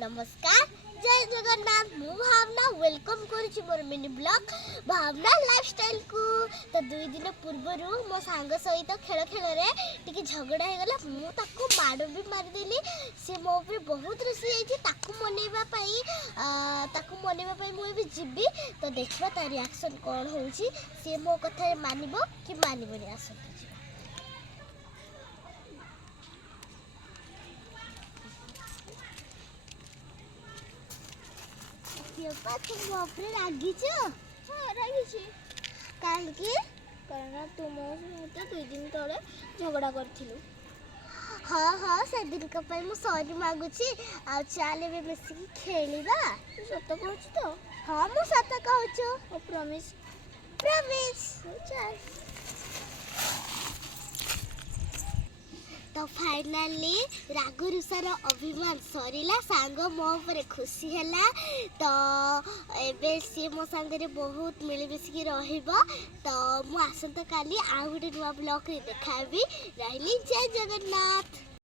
नमस्कार जय जगन्नाथ मु भावना वेलकम करुछि मोर मिनी ब्लॉग भावना लाइफस्टाइल को। तो 2 दिन पूर्व मो सांग सहित खेल खेल रे टिके झगड़ा हो गला। मु ताको माड़ भी मार देली। से मो ऊपर बहुत रुसी जाई ताको मनेबा पई मु भी जिबी। तो देखबा ता रिएक्शन कोन होउछि, से मो कथा मानिबो कि मानिबोनी। आसो तुम बापरे रागिछ? हाँ रागिछि। काहे कारण तुम सहित 2 दिन तले झगड़ा करथिलु। हाँ हाँ से दिन का पर मु सॉरी मागुछि। आ चाले बे मिसी खेलिबा। तू सत कहछ तो? हाँ मु सत कहछु। ओ प्रॉमिस। चल तो फाइनली राग रुषार अभिमान सरीला। सांग मो ऊपर खुशी हैला। तो एबे सी मो संगे बहुत मिलमिशिकी रहिबो। तो मु आसंता काली आ गोटे नुआ ब्लॉग रे देखाबी। रहली जय जगन्नाथ।